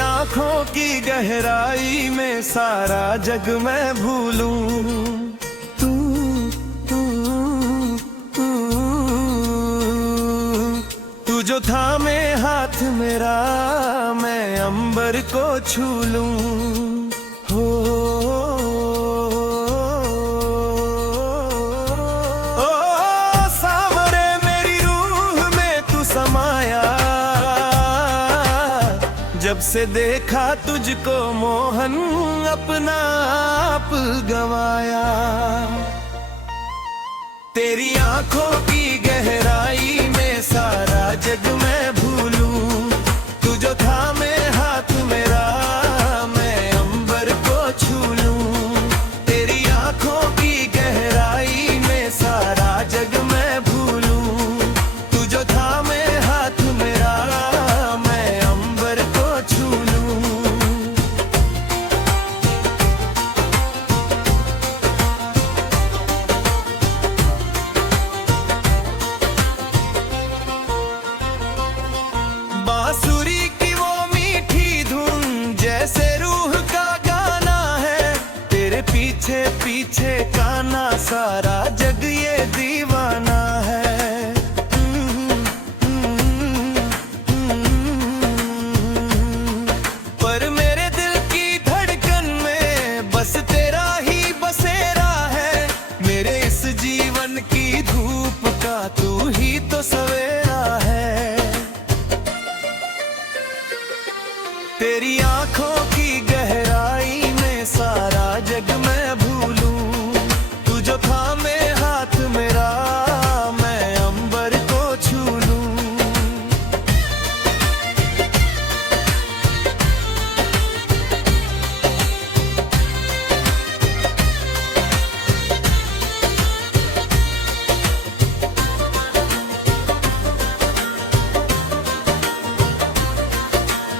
आँखों की गहराई में सारा जग मैं भूलूं। तू तू तू तू जो थामे हाथ मेरा, मैं अंबर को छू लूं। हो सावरे मेरी रूह में तू समाया, जब से देखा तुझको मोहन अपना आप गवाया। तेरी आंखों की गहराई में सारा जग मैं भूलूं। तू जो थामे हाथ मेरा, मैं अंबर को छू लूं। तेरी आंखों की गहराई में सारा जग मैं भूलूं। तू जो थामे हाथ मेरा, मैं अंबर को छू लूं। बांसुरी की वो मीठी धुन जैसे रूह का गाना है। तेरे पीछे पीछे गाना सारा जग ये दीवाना है। पर मेरे दिल की धड़कन में बस तेरा ही बसेरा है। मेरे इस जीवन की धूप का तू ही तो सवेरा है। तेरी आंखों की गहराई में सारा जग मैं भूलूं। तू जो थामे हाथ मेरा, मैं अंबर को छू लूं।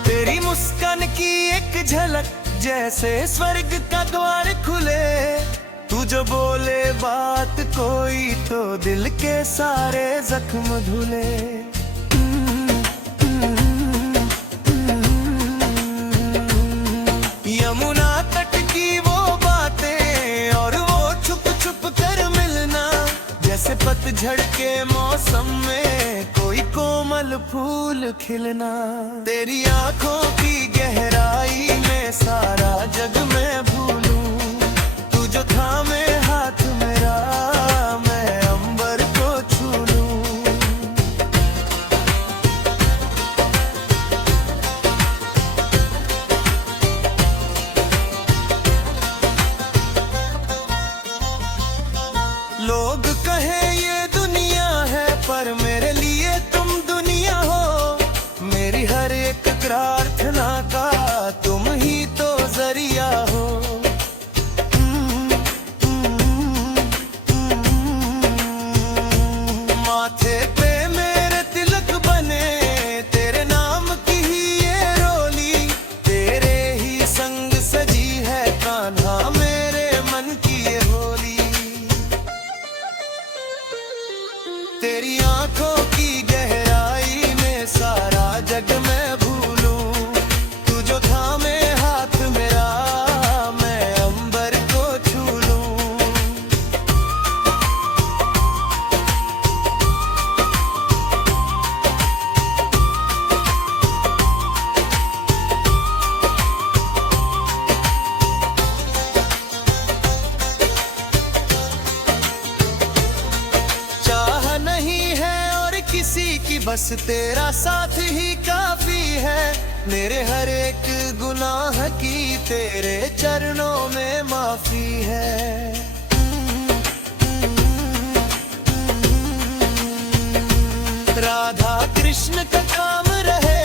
तेरी मुस्कान की एक झलक जैसे स्वर्ग का द्वार खुले। तू जो बोले बात कोई तो दिल के सारे जख्म धुले। यमुना तट की वो बातें और वो छुप छुप कर मिलना, जैसे पतझड़ के मौसम में कोई कोमल फूल खिलना। तेरी आंखों की गहराई में सारा जग मैं भूलूं। तू जो थामे हाथ मेरा, मैं अंबर को छू लूं। लोग कहे ये दुनिया है, पर मेरे लिए तुम दुनिया हो। मेरी हर एक प्रार्थना का तुम ही तो जरिया हो। माथे पे मेरे तिलक बने, तेरे नाम की ही ये रोली। तेरे ही संग सजी है कान्हा मेरे मन की ये होली। तेरी आंखों की गहराई में सारा जग मैं भूलूं। तू जो थामे हाथ मेरा, मैं अंबर को छू लूं। चाह नहीं है और किसी की, बस तेरा साथ ही काफी है। मेरे हर एक गुनाह की तेरे चरणों में माफी है। राधा कृष्ण का काम रहे,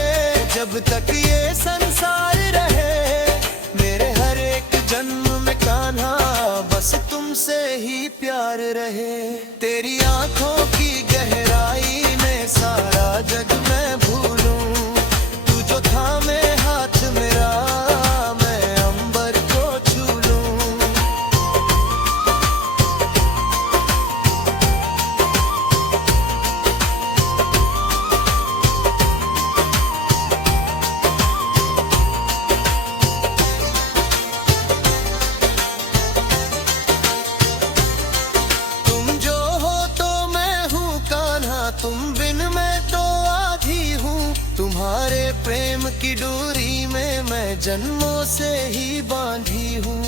जब तक ये संसार रहे। मेरे हर एक जन्म में कान्हा बस तुमसे ही प्यार रहे। तेरी आंखों की गहराई में सारा जग मैं भूलूं, तू जो थामे हाथ मेरा मैं अंबर को छू लूं। तुम बिन मैं तो आधी हूँ, तुम्हारे प्रेम की डोरी में मैं जन्मों से ही बांधी हूँ।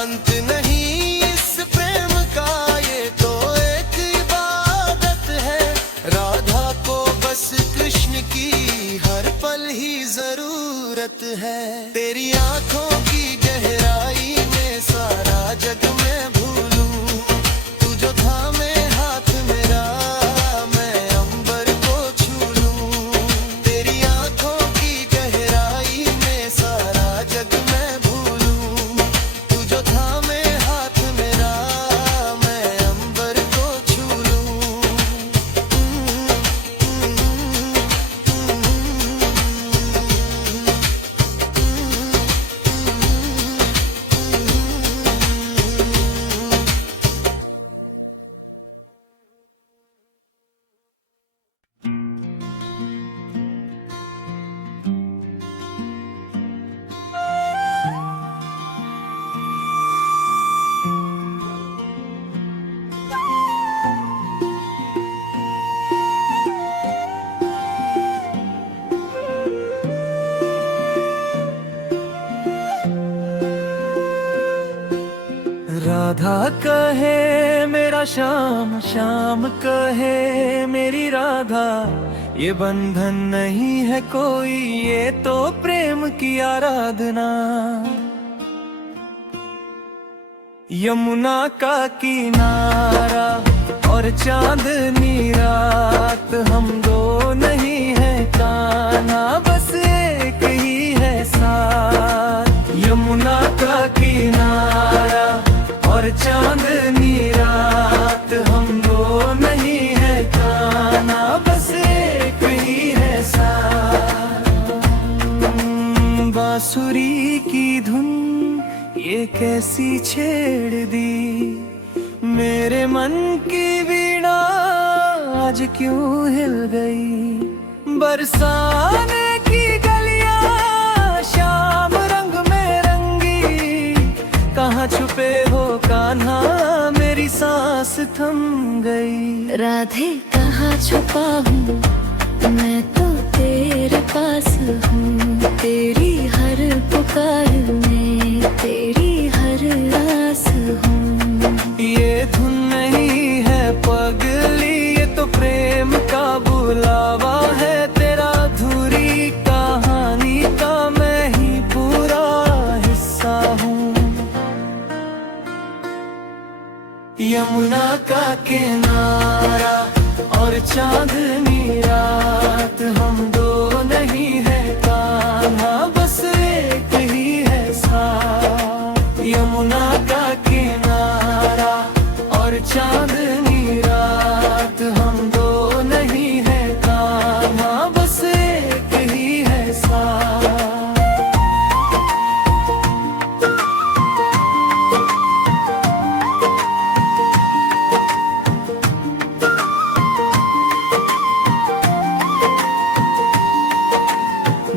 अंत नहीं इस प्रेम का, ये तो एक इबादत है। राधा को बस कृष्ण की हर पल ही जरूरत है। तेरी आंखों की गहराई में सारा जग मैं भूलूं, तू जो थामे हाथ मेरा मैं अंबर को छू लूं। तेरी आंखों की गहराई में सारा जग मैं भूलूं, तू जो थामे हाथ मेरा मैं अंबर को छू लूं। राधा कहे मेरा श्याम, श्याम कहे मेरी राधा, ये बंधन नहीं है कोई, ये तो प्रेम की आराधना। यमुना का किनारा और चांदनी रात, हम दो नहीं है कान्हा, बस एक ही है साथ। यमुना का किनारा और चांदनी रात, हम दो नहीं है कान्हा, बस एक ही है साथ। बांसुरी की धुन ये कैसी छेड़ दी, मेरे मन की वीणा आज क्यों हिल गई। बरसाने की गलियां शाम रंग में रंगी, कहाँ छुपे हो कान्हा, मेरी सांस थम गई। राधे कहाँ छुपा हूँ मैं तो तेरे पास हूँ, तेरी हर पुकार में तेरी हर आस हूँ। ये धुन नहीं है पगली, ये तो प्रेम का बुलावा है, तेरा अधूरी कहानी का मैं ही पूरा हिस्सा हूँ। यमुना का किनारा और चांदनी रात, हम दो नहीं है कान्हा, बस एक ही है साथ। यमुना का किनारा और चांदनी रात, हम दो नहीं है कान्हा, बस एक ही है साथ।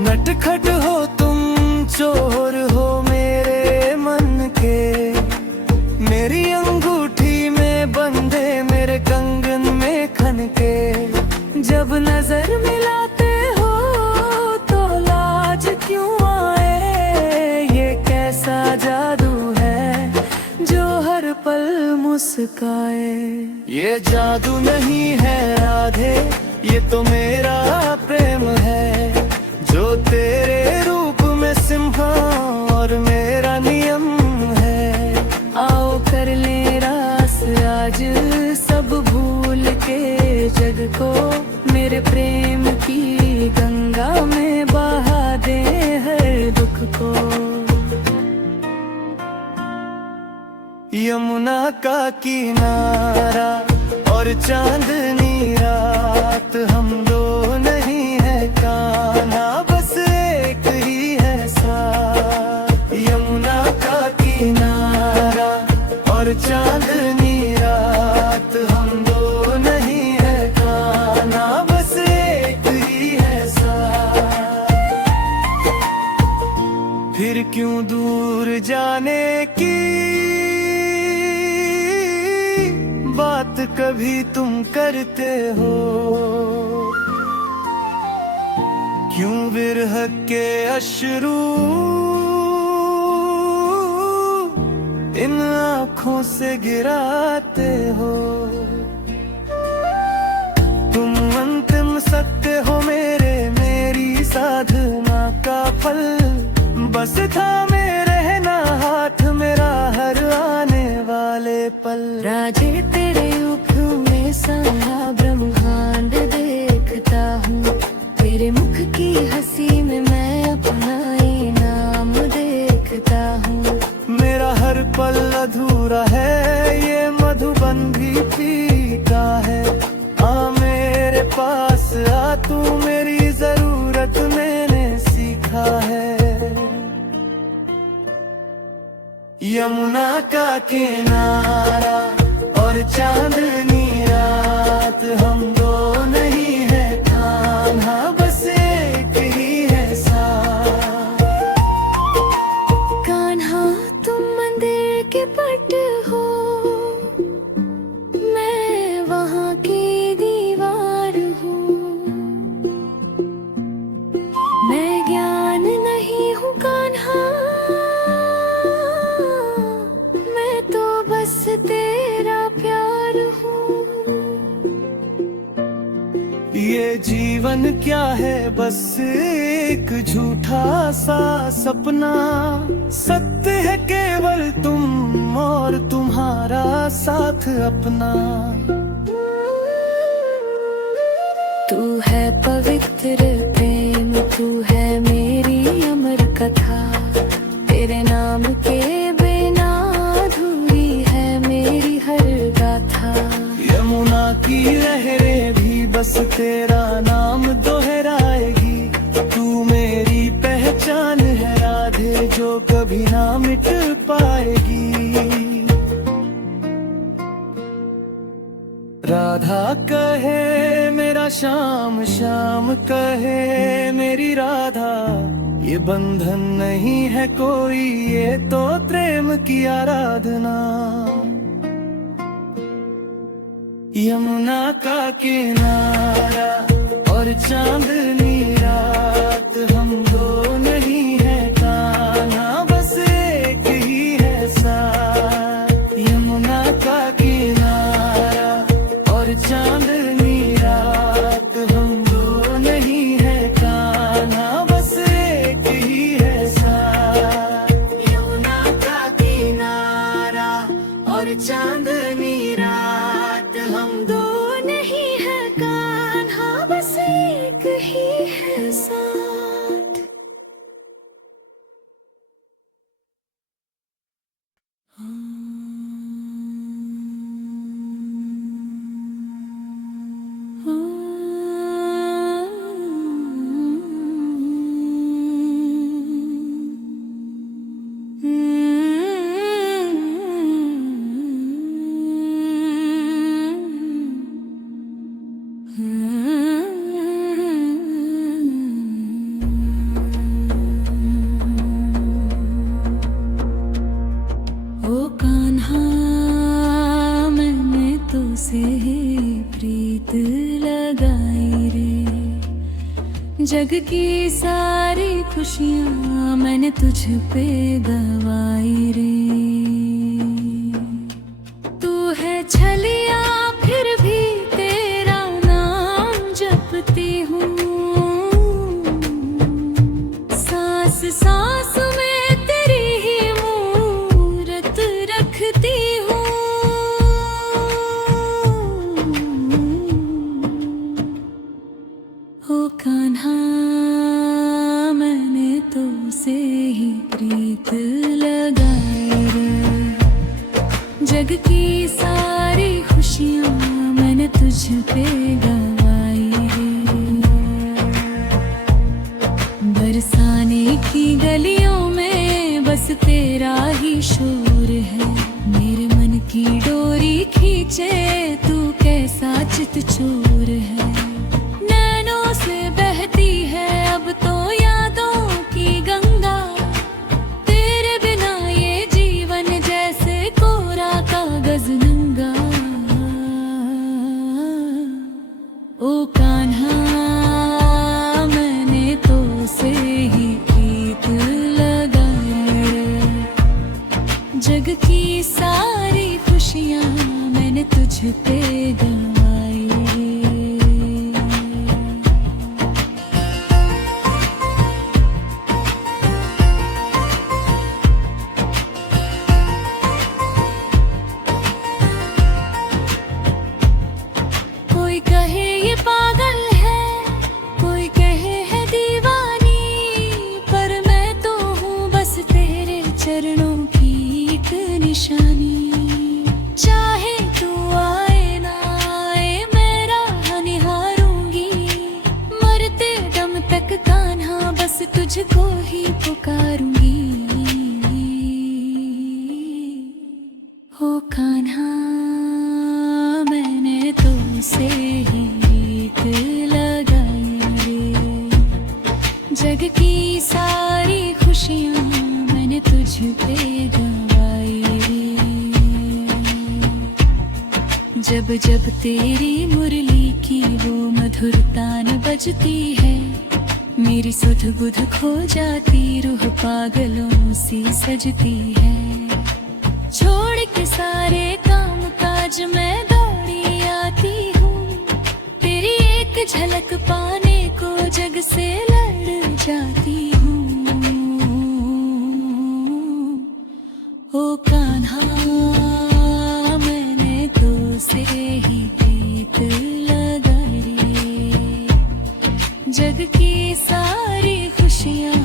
नटखट हो तुम, चोर हो मेरे मन के, मेरी अंगूठी में बंधे मेरे कंगन में खनके। जब नजर मिलाते हो तो लाज क्यों आए, ये कैसा जादू है जो हर पल मुस्काए। ये जादू नहीं है राधे, ये तो मेरा प्रेम है, जो तेरे रूप में सिम्हा और मेरा नियम है। आओ कर ले रास आज, सब भूल के जग को, मेरे प्रेम की गंगा में बहा दे हर दुख को। यमुना का किनारा और चांदनी रात, हम दो नहीं है कान्हा, बस एक ही है साथ। यमुना का किनारा और चांदनी रात, हम दो नहीं है कान्हा, बस एक ही है साथ। फिर क्यों दूर जाने की बात कभी तुम करते हो, क्यों विरह के अश्रु इन आँखों से गिराते हो। तुम अंतिम सत्य हो मेरी साधना का फल, बस थामे रहना हाथ मेरा हर आने वाले पल। राजे तेरे मुख में सारा ब्रह्मांड देखता हूँ, तेरे मुख की हंसी में मैं अपना इनाम देखता हूँ। मेरा हर पल अधूरा है, ये मधुबन भी फीका है। आ मेरे पास आ, तू मेरी जरूरत मैंने सीखा है। यमुना का किनारा और चांदनी रात, हम दो नहीं है कान्हा, बस एक ही है साथ। कान्हा तुम मंदिर के पट हो, मैं वहाँ की दीवार हूँ। मैं ज्ञान नहीं हूँ कान्हा, मैं तो बस तेरा प्यार हूँ। ये जीवन क्या है, बस एक झूठा सा सपना। सत्य है केवल तुम और तुम्हारा साथ अपना। तू है पवित्र प्रेम, तू है मेरी अमर कथा। तेरे नाम के बिना अधूरी है मेरी हर गाथा। यमुना की लहरें भी बस तेरा नाम दोहराएगी। तू मेरी पहचान है राधे, जो कभी ना मिट पाएगी। राधा कहे मेरा श्याम, श्याम कहे मेरी राधा। ये बंधन नहीं है कोई, ये तो प्रेम की आराधना। यमुना का किनारा और चांदनी रात, हम दो नहीं है कान्हा, बस एक ही है साथ। यमुना का किनारा और चांदनी रात, हम दो नहीं है कान्हा, बस एक ही है साथ। यमुना का किनारा और चांदनी रात, हम दो नहीं है कान्हा, बस एक ही है साथ। ओ कान्हा मैंने तुझसे ही प्रीत लगाई रे। जग की सारी खुशियाँ मैंने तुझ पे गवाई रे। तू है छलिया फिर भी तेरा नाम जपती हूँ। सांस सांस में तेरी ही मूरत रखती हूँ। ओ कान्हा मैंने तुझसे ही प्रीत लगाई रे। जग की सारी खुशियाँ मैंने तुझ पे गवाई रे। बरसाने की गलियों में बस तेरा ही शोर है। मेरे मन की डोरी खींचे तू कैसा चित चोर है। नैनों से बहती है अब तो यादों की गंगा। तेरे बिना ये जीवन जैसे कोरा कागज नंगा। ओ कान्हा मैंने तो से ही प्रीत लगाई रे। जग की सारी खुशियाँ मैंने तुझ पे गवाई रे। कोई कहे ये पागल है, कोई कहे है दीवानी, पर मैं तो हूँ बस तेरे चरणों की एक निशानी। चाहे तू आए ना आए मैं राह निहारूंगी। मरते दम तक कान्हा बस तुझको ही पुकारूंगी। हो कान्हा मैंने तो से ही प्रीत लगाई रे। जग की सारी खुशियाँ मैंने तुझ पे गवाई रे। जब जब तेरी मुरली की वो मधुर तान बजती है, मेरी सुध बुध खो जाती रूह पागलों सी सजती है। छोड़ के सारे काम काज मैं दौड़ी आती हूँ। तेरी एक झलक पाने को जग से लड़ जाती हूँ। ओ कान्हा मैंने तो से ही प्रीत लगाई रे। जग की सारी खुशियाँ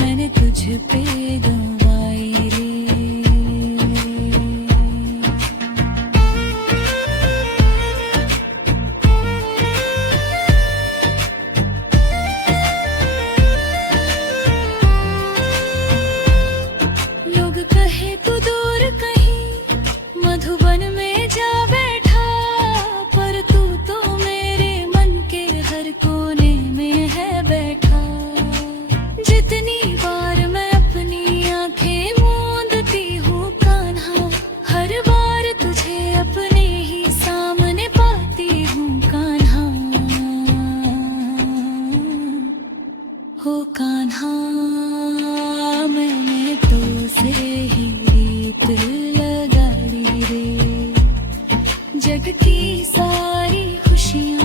मैंने तुझ पे गवाई रे। लोग कहे तू दूर कहीं मधुबन में जा बैठा, पर तू तो मेरे मन के हर कोने में है बैठा। जितनी बार मैं अपनी आंखें मूंदती हूँ कान्हा, हर बार तुझे अपने ही सामने पाती हूँ कान्हा। हो कान्हा मैंने तो से ही प्रीत लगाई रे। जग की सारी खुशियाँ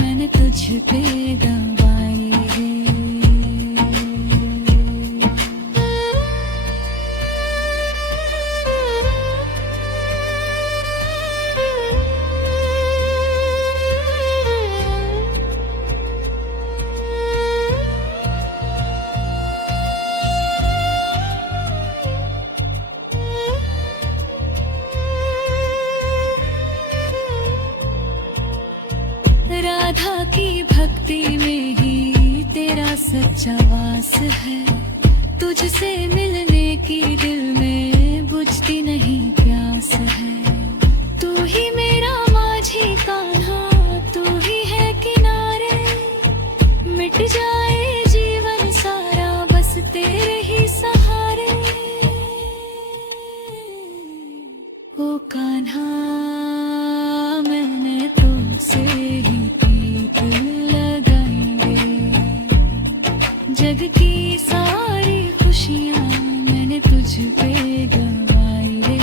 मैंने तुझ पे गवाई रे। राधा की भक्ति में ही तेरा सच्चा वास है। तुझसे मिलने की दिल में बुझती नहीं प्यास है। तू ही मेरा माझी कान्हा, तू ही है किनारे। मिट जाए जीवन सारा बस तेरे ही सहारे। ओ कान्हा मैंने तुमसे ही प्रीत लगाई रे। जग की सारी खुशियाँ मैंने तुझ पे गवाई रे।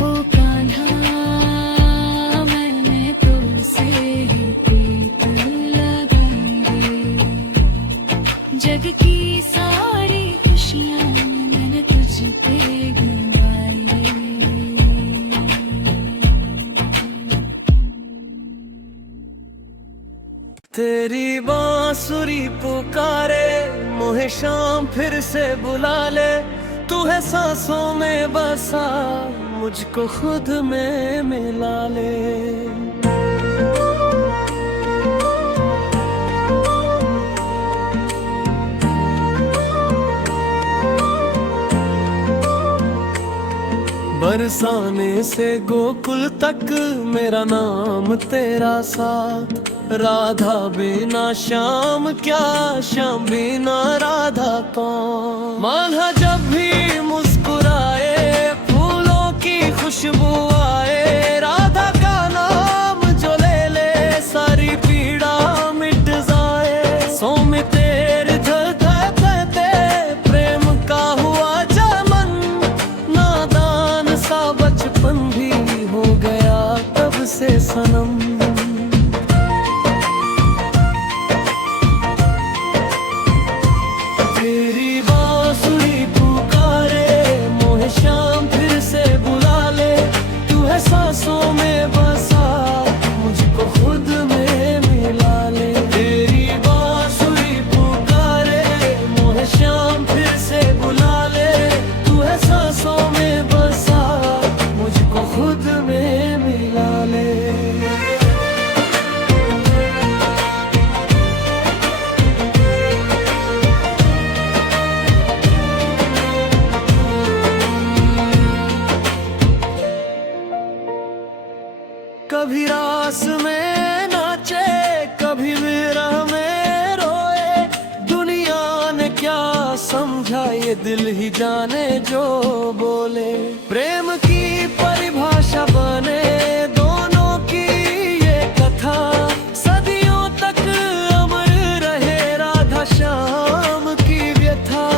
ओ कान्हा मैंने तुमसे ही प्रीत लगाई रे। जग की सारी खुशियाँ मैंने तुझ पे गवाई रे। तेरी बांसुरी पुकारे मोहे शाम फिर से बुला ले। तू है सांसों में बसा, मुझको खुद में मिला ले। बरसाने से गोकुल तक मेरा नाम तेरा साथ, राधा बिना श्याम क्या, श्याम बिना राधा कौन। मान्हा जब भी मुस्कुराए फूलों की खुशबू आए, राधा का नाम जो ले ले सारी पीड़ा मिट जाए। सो में तेरे धड़कते प्रेम का हुआ चमन, नादान सा बचपन भी हो गया तब से सनम। तेरी बांसुरी पुकारे मोहे शाम फिर से बुला ले, तू है सांसों में बसा, मुझको खुद में मिला ले। तेरी बांसुरी पुकारे मोहे शाम फिर से बुला ले, तू है सांसों में बसा, मुझको खुद में मिला ले। कभी रास में नाचे कभी विरह में रोए, दुनिया ने क्या समझा ये दिल ही जाने जो बोले। प्रेम की परिभाषा बने दोनों की ये कथा, सदियों तक अमर रहे राधा श्याम की व्यथा।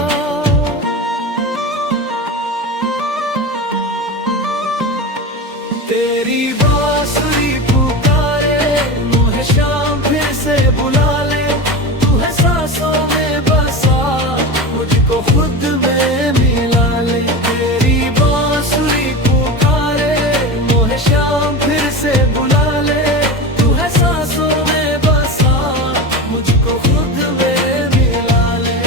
तेरी बांसुरी पुकारे मोहे शाम फिर से बुला ले, तू है सांसों में बसा, मुझको खुद में मिला ले। तेरी बांसुरी पुकारे मोहे शाम फिर से बुला ले, तू है सांसों में बसा, मुझको खुद में मिला ले।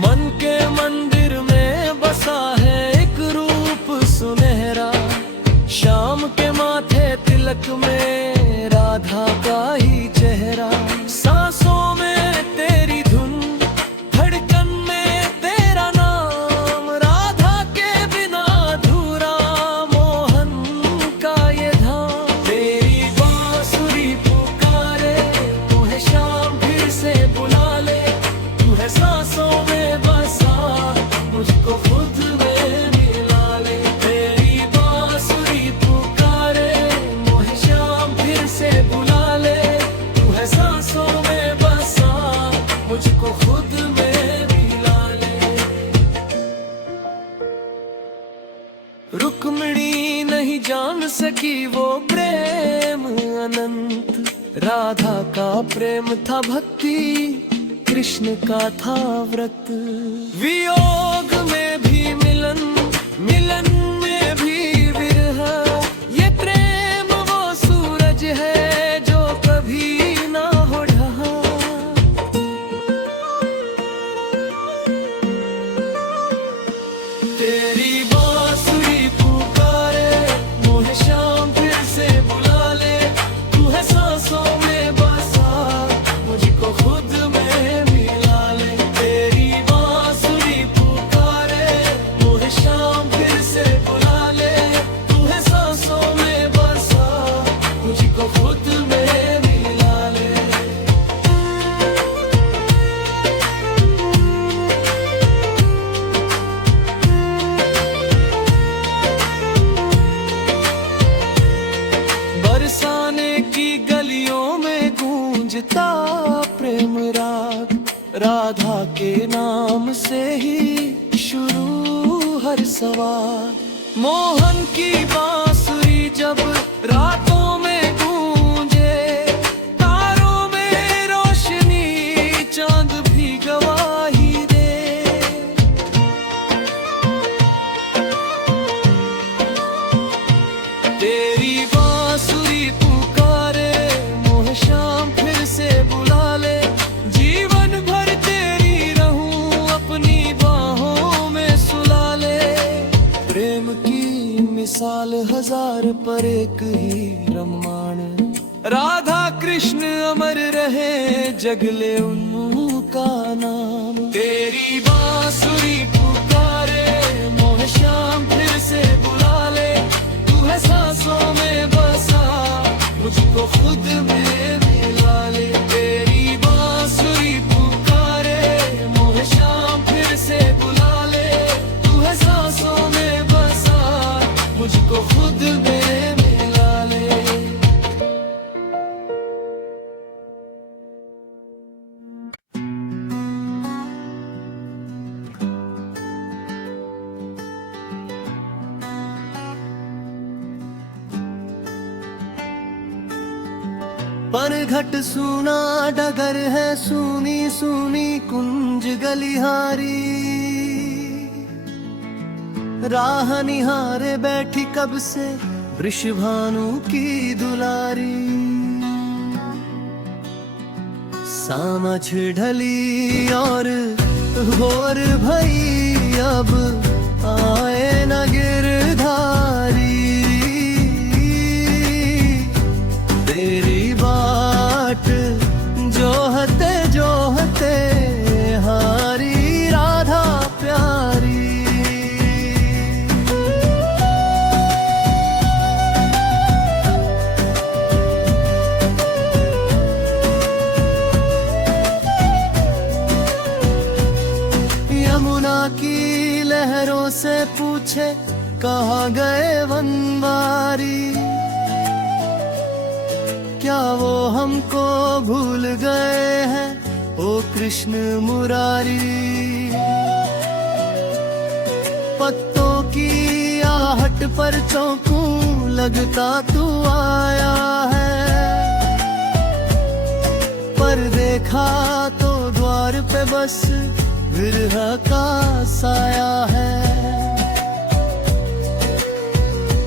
मन के मंदिर में बसा है एक रूप सुनहरा, शाम के माथे तिलक में राधा का ही चेहरा। सांसों में तेरी धुन, धड़कन में तेरा नाम, राधा के बिना अधूरा मोहन का ये धाम। तेरी बांसुरी पुकारे मोहे शाम फिर से बुला ले, तू है सांसों में बसा, मुझको खुद में मिला ले। तेरी बांसुरी पुकारे मोहे शाम फिर से बुला ले, तू है सांसों में बसा, मुझको खुद में मिला ले। रुक्मिणी नहीं जान सकी वो प्रेम अनंत, राधा का प्रेम था भक्ति, कृष्ण का था व्रत। वियोग में भी मिलन, मिलन में भी विरह, ये प्रेम वो सूरज है जो कभी ना हो ढहा। तेरी बांसुरी पुकारे मोहे शाम फिर से बुला ले, तू है सांसों में बसा, मुझको खुद में मिला ले। तेरी बांसुरी पुकारे मोहे शाम फिर से बुला ले, तू है सांसों में बसा, मुझको खुद में मिला ले। बरसाने की गलियों में गूंजता प्रेम राग, राधा के नाम से ही शुरू हर सवार। मोहन की बांसुरी जब रातों में गूंजे, तारों में रोशनी चांद भी गवाही दे। साल हजार पर एक ही रममाण। राधा कृष्ण अमर रहे जगले उनका नाम। तेरी बांसुरी पुकारे मोह श्याम फिर से बुला ले। तू है सांसों में बसा मुझको खुद में मिला ले। तेरी बांसुरी पुकारे मोह श्याम फिर से बुला ले। तू है सांसों में बसा मुझको खुद में मिला ले। पर घट सुना डगर है सुनी सुनी कुंज गलिहारी। राह निहारे बैठी कब से वृषभानु की दुलारी। सामझ ढली और भोर भई अब आए न गिरधारी। तेरी बाट जोहते जोहते हारी राधा प्यारी। यमुना की लहरों से पूछे कहाँ गए वनवारी। क्या वो हमको भूल गए हैं ओ कृष्ण मुरारी। पत्तों की आहट पर चौंकूं लगता तू आया है। पर देखा तो द्वार पे बस विरह का साया है।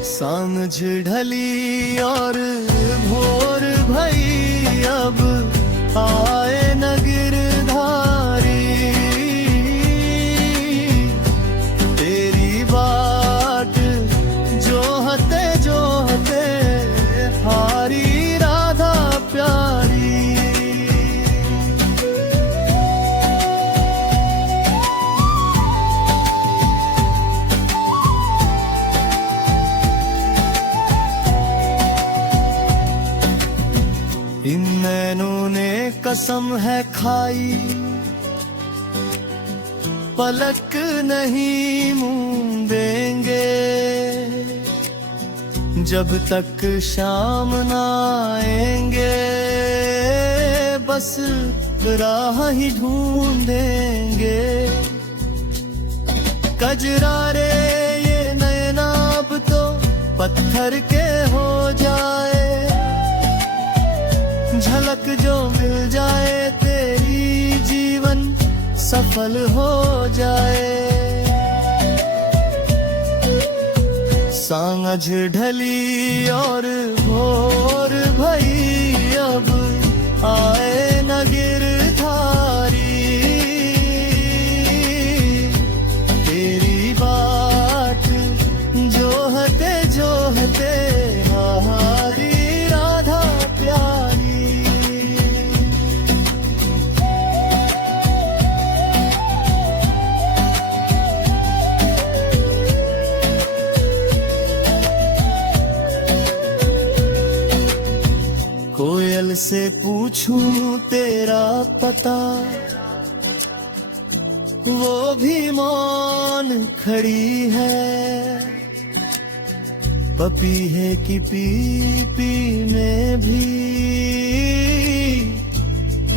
सांझ ढली और भोर भई अब आए न गिरधारी। तेरी बाट जोहते जोहते हारी राधा प्यारी। इन नैनों ने कसम है खाई पलक नहीं मूंदेंगे। जब तक शाम ना आएंगे बस राह ही ढूंढेंगे। कजरारे ये नैना अब तो पत्थर के हो जाए। झलक जो मिल जाए तेरी जीवन सफल हो जाए। सांझ ढली और भोर भई अब आए न गिरधारी। तेरी बाट जोहते जोहते हारी राधा प्यारी। कोयल से पूछूं तेरा पता वो भी मौन खड़ी है। पपीहे की पीपी में भी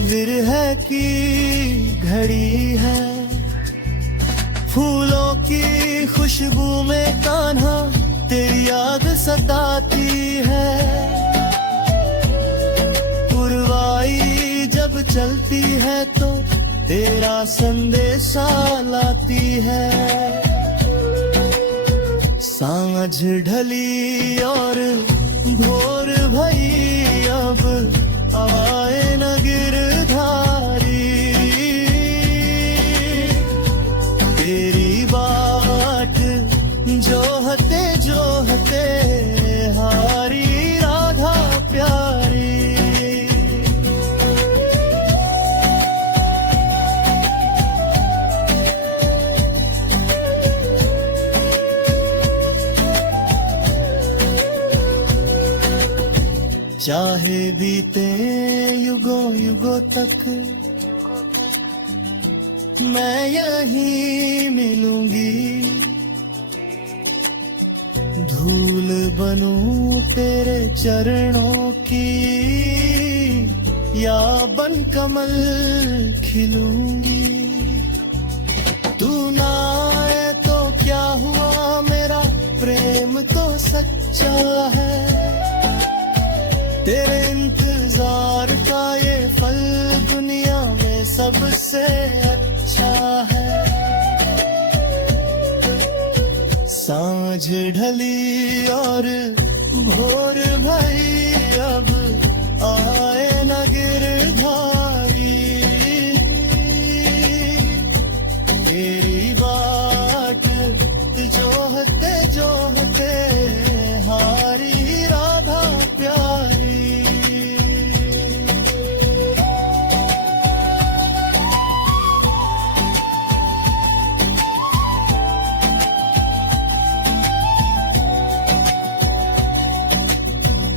विरह की घड़ी है। फूलों की खुशबू में कान्हा तेरी याद सताती है। पुरवाई जब चलती है तो तेरा संदेशा लाती है। सांझ ढली और भोर भई अब आए न गिरधारी। तेरी बाट जोहते जोहते चाहे बीते युगों युगों तक मैं यहीं मिलूंगी, धूल बनूं तेरे चरणों की या बन कमल खिलूंगी। तू ना आए तो क्या हुआ, मेरा प्रेम तो सच्चा है। तेरे इंतजार का ये फल दुनिया में सबसे अच्छा है। सांझ ढली और भोर भई, अब आए न गिरधारी। तेरी बाट जोहते जोहते हारी राधा प्यारी।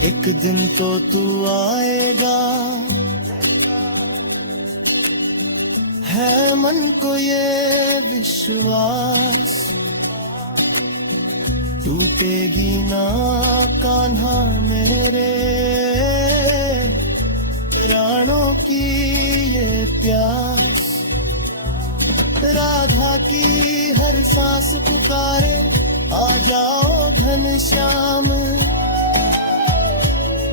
एक दिन तो तू आएगा, है मन को ये विश्वास। टूटेगी ना कान्हा मेरे प्राणों की ये प्यास। राधा की हर सांस पुकारे, आ जाओ घनश्याम।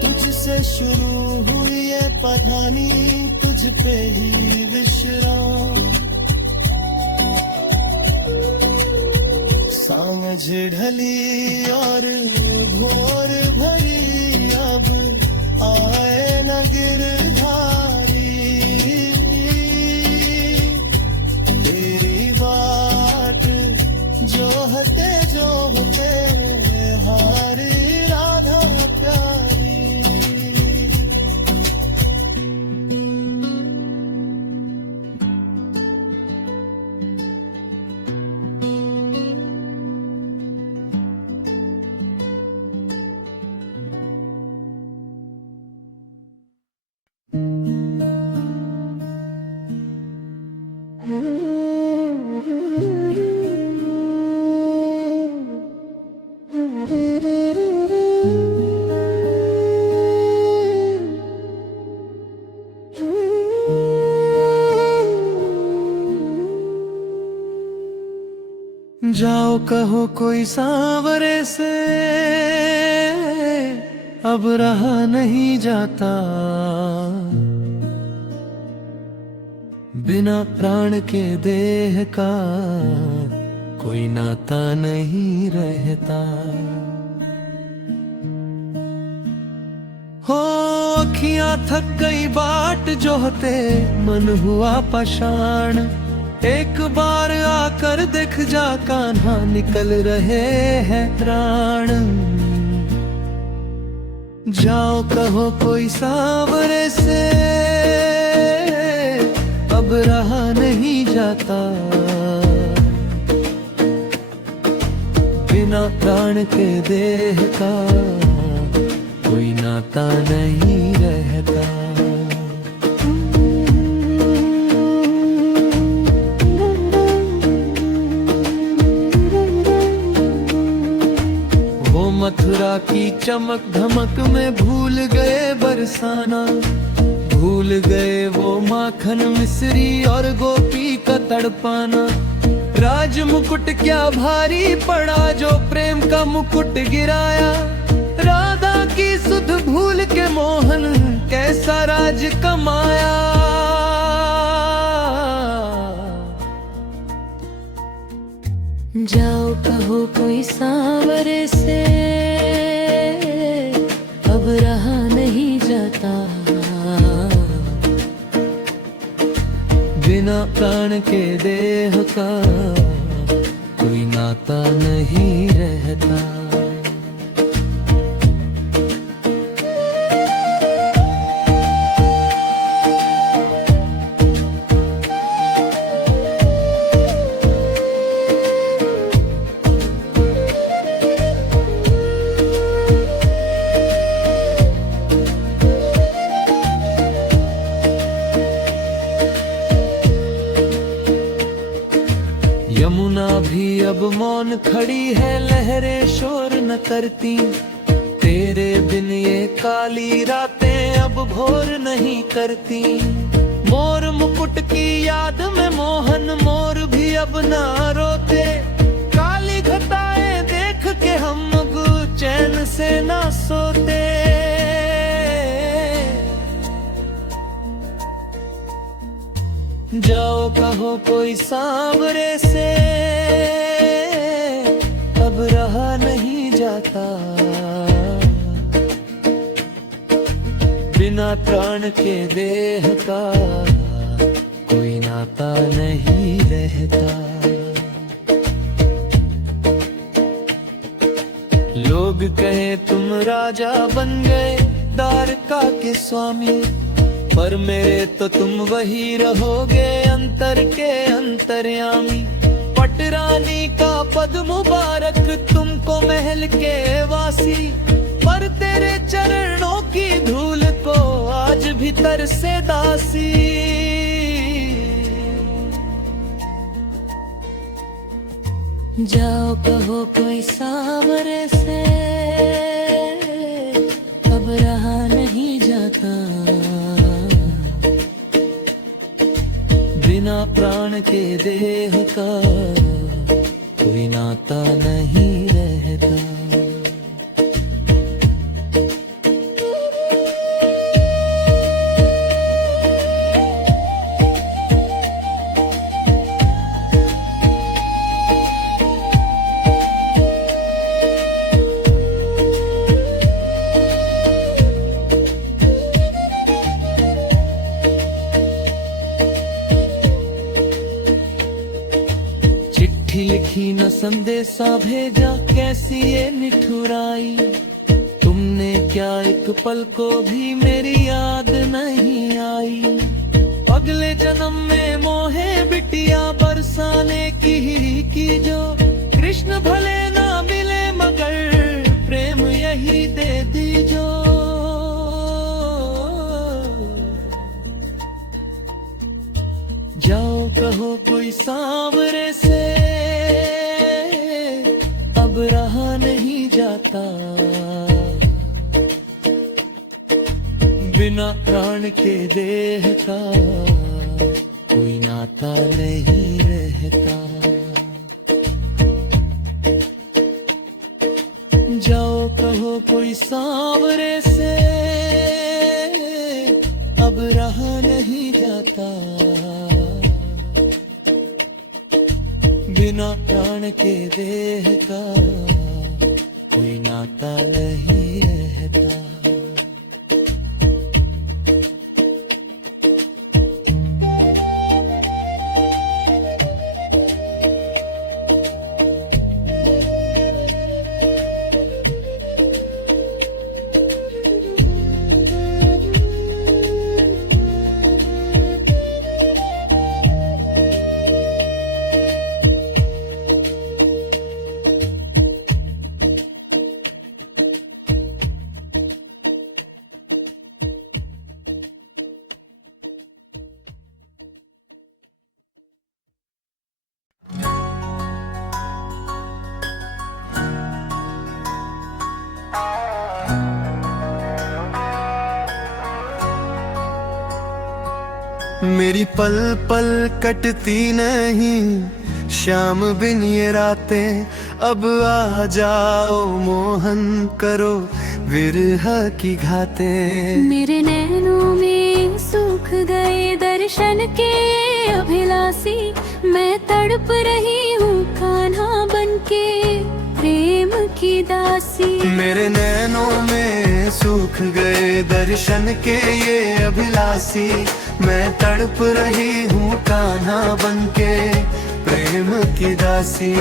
तुझसे शुरू हुई ये पधानी, तुझ पे ही विश्राम। सांझ ढली और भोर भरी, अब आए न गिरधारी। तेरी बाट जोहते जोहते हारी राधा प्यारी। जाओ कहो कोई सांवरे से, अब रहा नहीं जाता। बिना प्राण के देह का कोई नाता नहीं रहता। हो अखियां थक गई बाट जोहते, मन हुआ पाषाण। एक बार आकर देख जा कान्हा, निकल रहे हैं प्राण। जाओ कहो कोई सांवरे से, अब रहा नहीं जाता। बिना प्राण के देह का कोई नाता नहीं रहता। मथुरा की चमक धमक में भूल गए बरसाना। भूल गए वो माखन मिश्री और गोपी का तड़पाना। राज मुकुट क्या भारी पड़ा, जो प्रेम का मुकुट गिराया। राधा की सुध भूल के मोहन कैसा राज कमाया। जाओ कहो कोई सांवरे से, अब रहा नहीं जाता। बिना प्राण के देह का कोई नाता नहीं रहता। मौन खड़ी है लहरें शोर न करती, तेरे बिन ये काली रातें अब भोर नहीं करती। मोर मुकुट की याद में मोहन मोर भी अब ना रोते, काली घटाएं देख के हम चैन से ना सोते। जाओ कहो कोई सांवरे से, अब रहा नहीं जाता, बिना प्राण के देह का कोई नाता नहीं रहता। लोग कहे तुम राजा बन गए द्वारका के स्वामी, पर मेरे तो तुम वही रहोगे अंतर के अंतर्यामी। पटरानी का पद मुबारक तुमको महल के वासी, पर तेरे चरणों की धूल को आज भीतर से दासी। जाओ कहो कोई सांवरे से, अब रहा नहीं जाता, बिना प्राण के देह का कोई नाता नहीं रहता। चिट्ठी लिखी न संदेशा भेजा, कैसी ये निठुराई। तुमने क्या एक पल को भी मेरी याद नहीं आई। अगले जन्म में मोहे बिटिया बरसाने की जो, कृष्ण भले ना मिले मगर प्रेम यही दे दीजो। जाओ कहो कोई सांवरे से, अब रहा नहीं जाता, बिना प्राण के देह का कोई नाता नहीं रहता। जाओ कहो कोई सांवरे से, अब रहा नहीं जाता, बिना प्राण के देह का कोई नाता नहीं रहता। मेरी पल पल कटती नहीं शाम बिन ये रातें, अब आ जाओ मोहन करो विरह की घातें। मेरे नैनों में सूख गए दर्शन के अभिलाषी, मैं तड़प रही हूँ कान्हा बनके प्रेम की दासी। मेरे नैनों में सूख गए दर्शन के ये अभिलाषी, मैं तड़प रही हूँ कान्हा बनके प्रेम की दासी।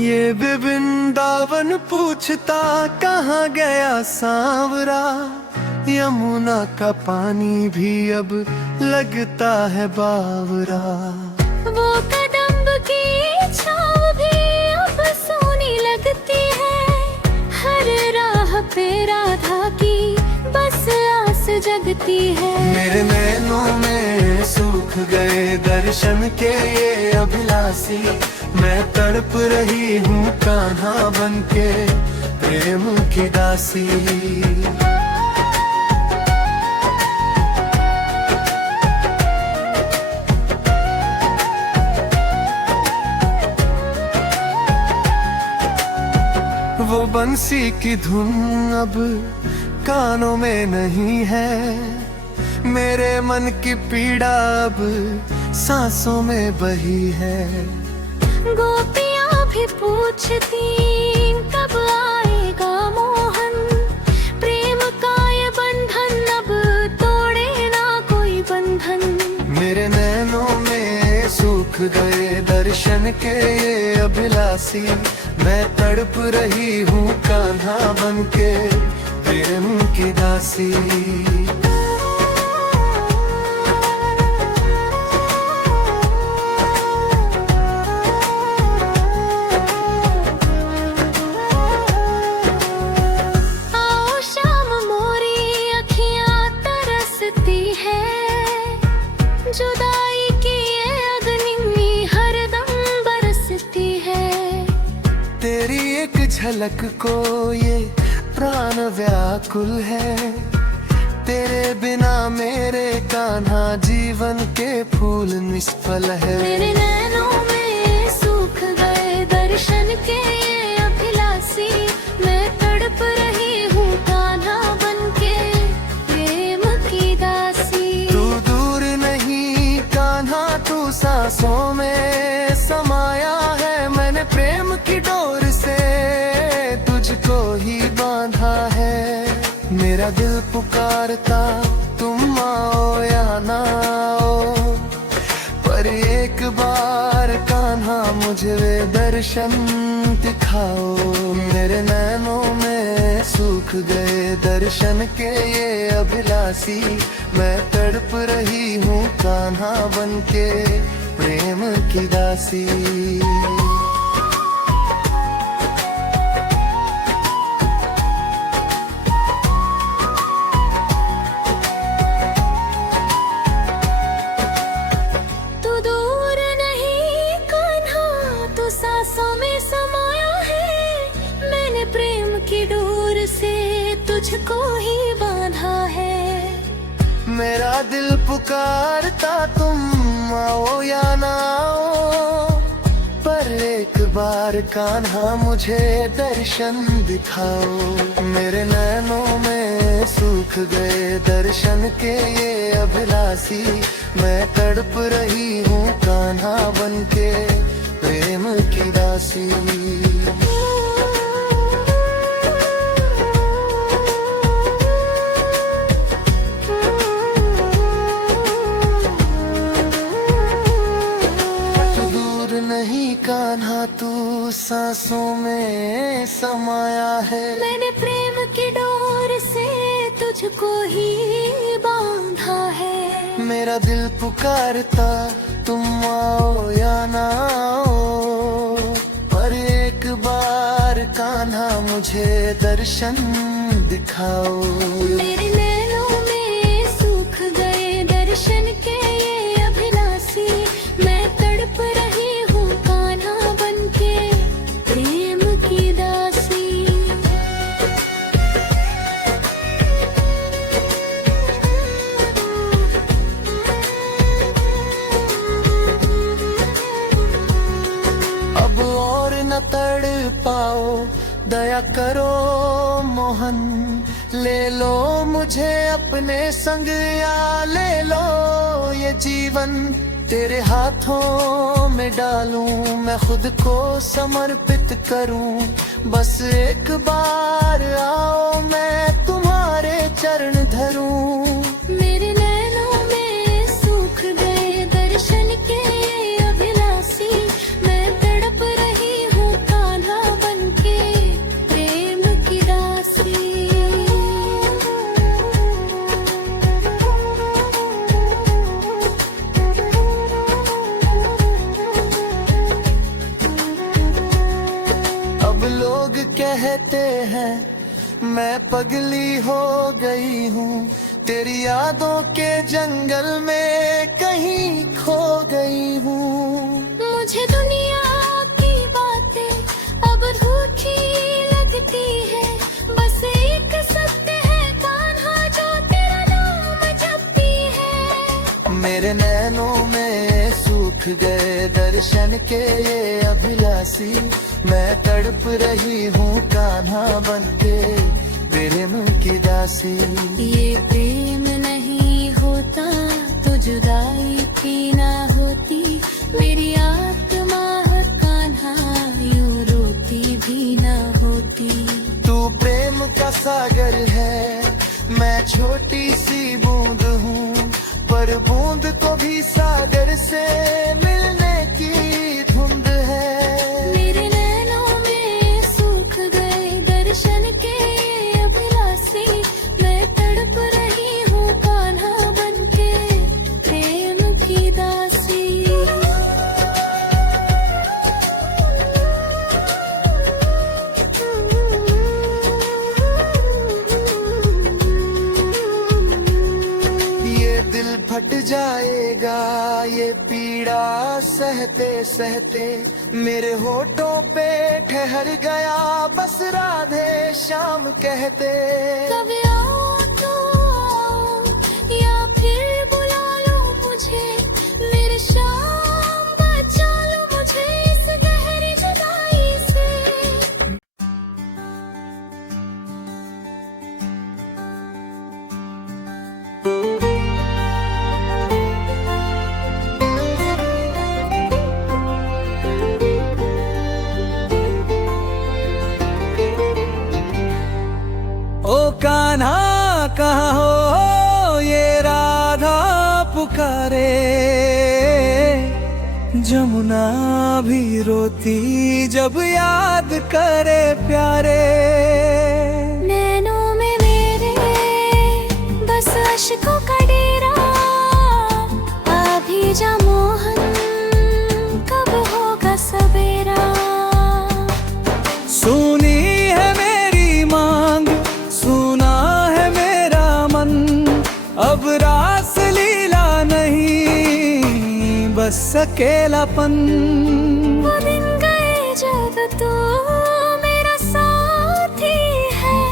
ये भी वृंदावन पूछता कहाँ गया सांवरा, यमुना का पानी भी अब लगता है बावरा। वो कदम्ब की छाँव भी अब सोनी लगती है, हर राधा की बस आस जगती है। मेरे नैनों में सूख गए दर्शन के ये अभिलाषी, मैं तड़प रही हूँ कान्हा बनके प्रेम की दासी। वो बंसी की धुन अब कानों में नहीं है, मेरे मन की पीड़ा अब सांसों में बही है। गोपियाँ भी पूछती कब आएगा मोहन, प्रेम का ये बंधन अब तोड़े ना कोई बंधन। मेरे नैनों में सूख गए दर्शन के ये अभिलाषी, मैं तड़प रही हूँ कान्हा बनके प्रेम की दासी। आओ शाम मोरी अखियाँ तरसती है, जुदाई की ये अग्नि हरदम बरसती है। तेरी एक झलक को ये प्राण व्याकुल है, तेरे बिना मेरे कान्हा जीवन के फूल निष्फल है। मेरे नैनों में सूख गए दर्शन के ये अभिलाषी, मैं तड़प रही हूँ कान्हा बनके प्रेम की दासी। तू दूर नहीं कान्हा, तू सांसों में समाया है, मैंने प्रेम की डोर से तुझको ही बांधा है। मेरा दिल पुकारता तुम आओ या ना आओ, पर एक बार कान्हा मुझे वे दर्शन दिखाओ। मेरे नैनों में सूख गए दर्शन के ये अभिलाषी, मैं तड़प रही हूँ कान्हा बनके प्रेम की दासी। तू दूर नहीं कान्हा, तू सांसों में समाया है, मैंने प्रेम की डोर से तुझको ही बांधा है। मेरा दिल पुकारता तुम आओ या ना आओ, पर एक बार कान्हा मुझे दर्शन दिखाओ। मेरे नैनों में सूख गए दर्शन के ये अभिलाषी, मैं तड़प रही हूँ कान्हा बनके प्रेम की दासी। कान्हा तू सांसों में समाया है, मैंने प्रेम की डोर से तुझको ही बांधा है। मेरा दिल पुकारता तुम आओ या ना आओ, पर एक बार कान्हा मुझे दर्शन दिखाओ। मेरे नैनों में सूख गए दर्शन के ये अभिलाषी, मैं तड़प रही हूँ कान्हा बनके प्रेम की दासी। अब और न तड़ पाओ, दया करो मोहन, ले लो मुझे अपने संग या ले लो ये जीवन। तेरे हाथों में डालूं मैं खुद को समर्पित करूं, बस एक बार आओ मैं तुम्हारे चरण धरूं। मेरे नैनों में सूख गए दर्शन के ये अभिलाषी, मैं तड़प रही हूँ कान्हा बनके प्रेम की दासी। अब लोग कहते हैं मैं पगली हो गई हूँ, तेरी यादों के जंगल में कहीं खो गई हूँ। मुझे दुनिया की बातें अब रूठी लगती है, बस एक सत्य है कान्हा जो तेरा नाम जपती है। मेरे नैनों में सूख गए दर्शन के ये अभिलाषी, मैं तड़प रही हूँ कान्हा बनके प्रेम की दासी। ये प्रेम नहीं होता तो जुदाई भी ना होती, मेरी आत्मा कान्हा यूं रोती भी ना होती। तू प्रेम का सागर है, मैं छोटी सी बूंद हूँ, पर बूंद को भी सागर से मिलने की धुंध है। मेरे नैनों में सूख गए दर्शन के अभिलाषी, मैं तड़प रही हूँ कान्हा बनके प्रेम की दासी। ये दिल फट जाएगा ये पीड़ा सहते सहते, मेरे होठों पे ठहर गया बस राधे श्याम कहते। कभी आओ तो आओ या फिर बुला लो मुझे, मेरे शाम बचा लो मुझे इस गहरी जुदाई से। ओ कान्हा कहाँ हो, ये राधा पुकारे, जमुना भी रोती जब याद करे प्यारे। नैनों में मेरे बस अश्कों का डेरा, अभी जा मोहन कब होगा सवेरा। सुनी है मेरी मांग, सुना है मेरा मन, अब रास लीला नहीं बस अकेलापन। वो दिन गए जब तू मेरा साथी है,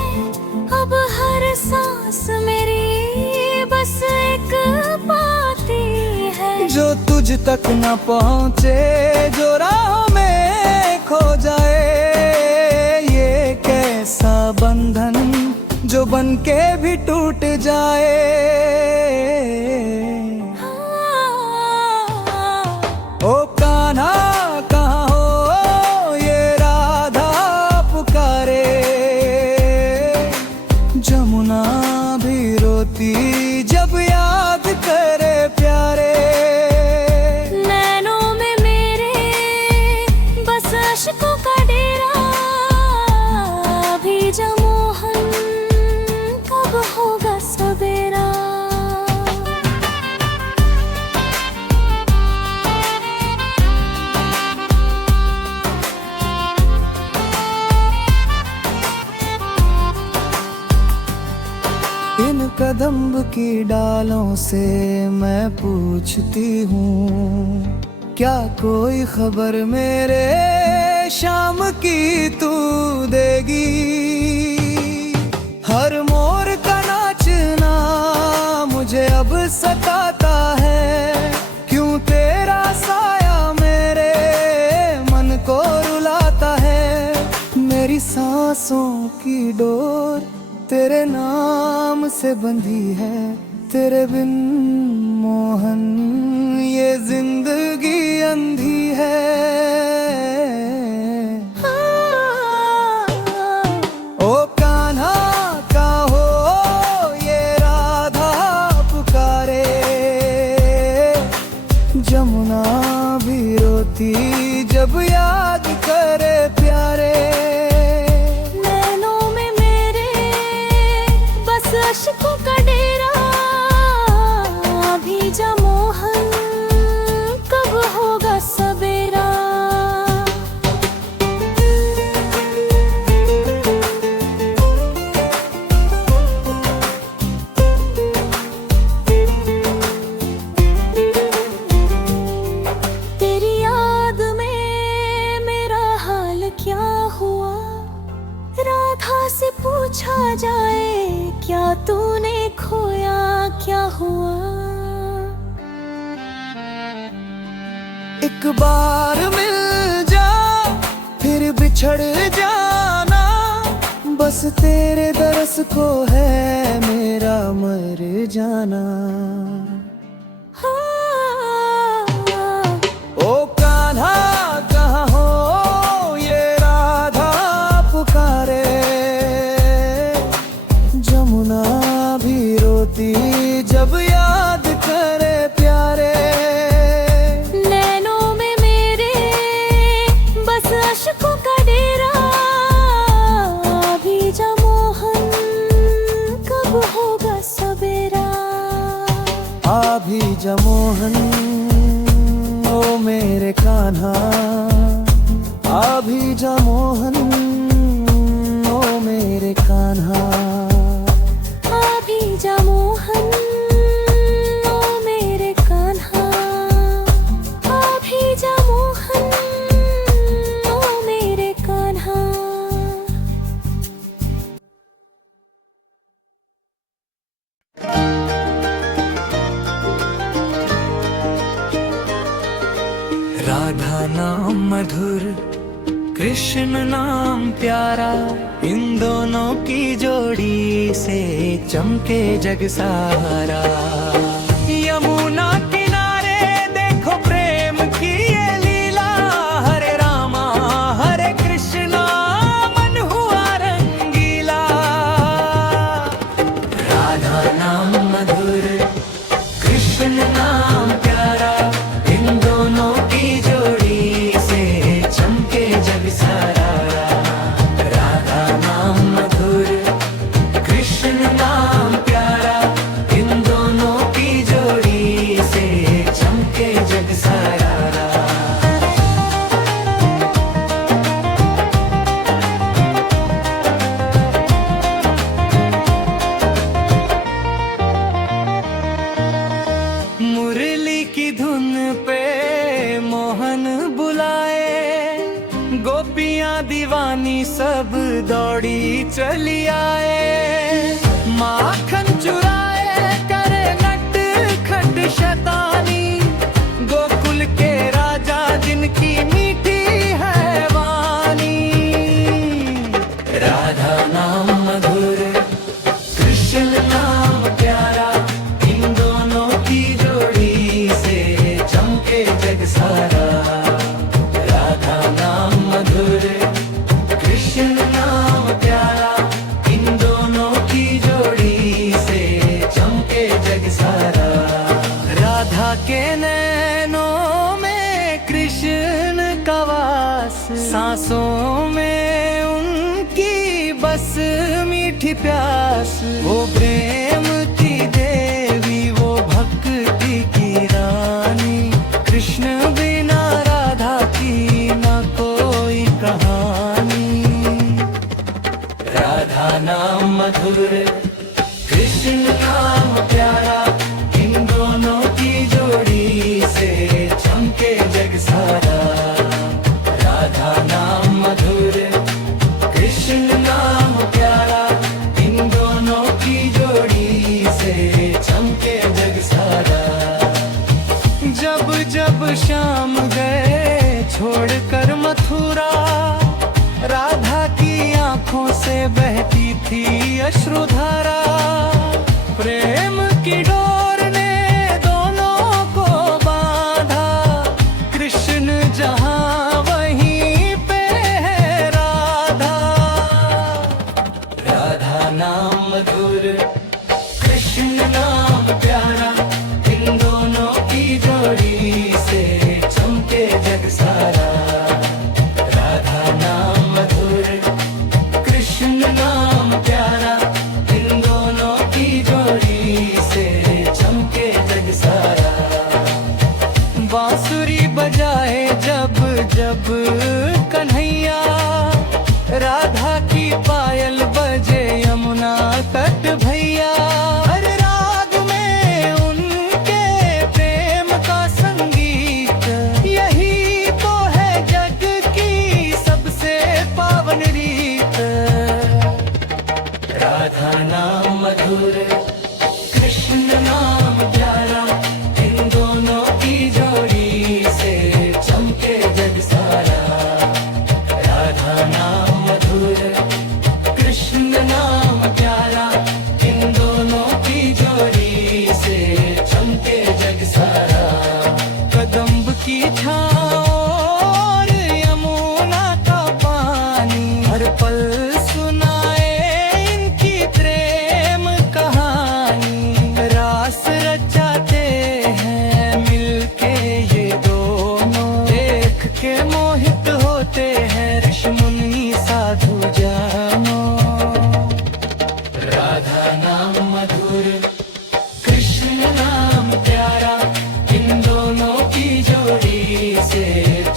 अब हर सांस मेरी बस एक पाती है। जो तुझ तक न पहुँचे, जो राह में खो जाए, ये कैसा बंधन जो बन के भी टूट जाए। ओ कान्हा कहाँ हो, ये राधा पुकारे, जमुना भी रोती जब याद करे प्यारे। नैनों में मेरे बस अश्कों का डेरा, अभी जा मोहन कब होगा सवेरा। इन कदम्ब की डालों से मैं पूछती हूँ, क्या कोई खबर मेरे शाम की तू देगी। हर मोर का नाचना मुझे अब सताता है, क्यों तेरा साया मेरे मन को रुलाता है। मेरी सांसों की डोर तेरे नाम से बंधी है, तेरे बिन मोहन ये जिंदगी अंधी है। ओ कान्हा कहाँ हो, ये राधा पुकारे, जमुना भी रोती जब याद करे प्यारे। अश्कों का डेरा, अभी जा मोहन कब होगा सवेरा। क्या हुआ। एक बार मिल जा फिर बिछड़ जाना, बस तेरे दरस को है मेरा मर जाना। ओ कान्हा कहाँ हो ये राधा पुकारे, जमुना भी रोती जब याद करे प्यारे। नैनों में मेरे बस अश्कों का डेरा, अभी जा मोहन कब होगा सवेरा। अभी जा मोहन ओ मेरे कान्हा, अभी जा मोहन ओ मेरे कान्हा। अभी जा मोहन ओ मेरे कान्हा, अभी जा मोहन ओ मेरे कान्हा। राधा नाम मधुर, कृष्ण नाम प्यारा, इन दोनों की जोड़ी से चमके जग सारा। यमुना किनारे देखो प्रेम की ये लीला, हरे रामा हरे कृष्णा मन हुआ रंगीला। राधा नाम मधुर, कृष्ण नाम प्यारा, इन दोनों की जोड़ी से चमके जग सारा। राधा नाम मधुर, कृष्ण नाम प्यारा, इन दोनों की जोड़ी से चमके जग सारा। मुरली की धुन पे मोहन बुलाए, गोपियां दीवानी सब दौड़ी चली आए। माखन चुराए करे नट खट शैतानी, गोकुल के राजा जिनकी मीठी है वाणी। राधा नाम मधुर, कृष्ण नाम प्यारा, इन दोनों की जोड़ी से चमके जग सारा। राधा नाम मधुर, कृष्ण नाम प्यारा, इन दोनों की जोड़ी से चमके जग सारा। राधा के नैनों में कृष्ण का वास, सांसों में उनकी बस मीठी प्यास। वो प्रेम की देवी, वो भक्ति की रानी, कृष्ण बिना राधा की न कोई कहानी। राधा नाम मधुर, कृष्ण नाम प्यारा, इन दोनों की जोड़ी से चमके जग सारा। राधा नाम मधुर, कृष्ण नाम प्यारा, इन दोनों की जोड़ी से चमके जग सारा। जब जब शाम गए छोड़कर मथुरा, राधा की आंखों से बहती थी अश्रुधारा। प्रेम की डोर ने दोनों को बांधा, कृष्ण जहां वहीं पे है राधा। राधा नाम मधुर, कृष्ण नाम प्यारा, इन दोनों की जोड़ी से चमके जग सारा। राधा नाम मधुर, कृष्ण नाम प्यारा, इन दोनों कृष्ण नाम प्यारा, इन दोनों की जोड़ी से चमके जग सारा। राधा नाम मधुर, कृष्ण नाम प्यारा, इन दोनों की जोड़ी से चमके जग सारा। कदम्ब की छाँव और यमुना का पानी, हर पल सुनाए इनकी प्रेम कहानी। रास रचाते हैं मिलके ये दोनों, देख के मोहित होते हैं ऋषि मुनि साधु जानो। राधा नाम मधुर, कृष्ण नाम प्यारा, इन दोनों की जोड़ी से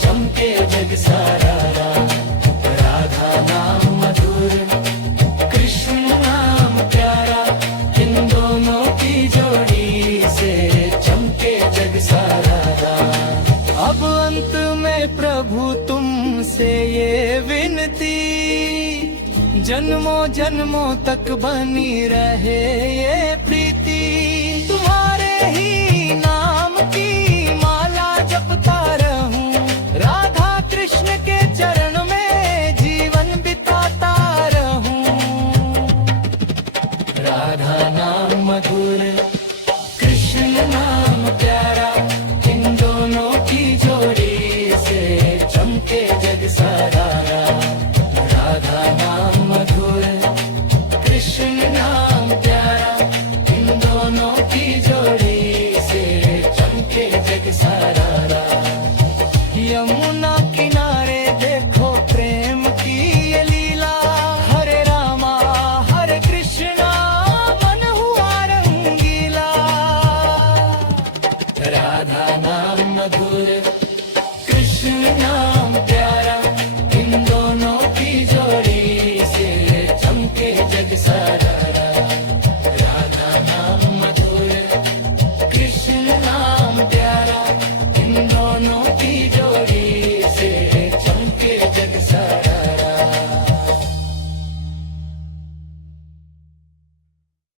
चमके जग सारा। राधा नाम मधुर, कृष्ण नाम प्यारा, इन दोनों की जोड़ी से चमके जग सारा। अब अंत में प्रभु तुमसे ये विनती, जन्मों जन्मों तक बनी रहे ये प्रीति। तुम्हारे ही नाम की माला जपता रहूं, राधा कृष्ण के चरण में जीवन बिताता रहूं। राधा नाम मधुर,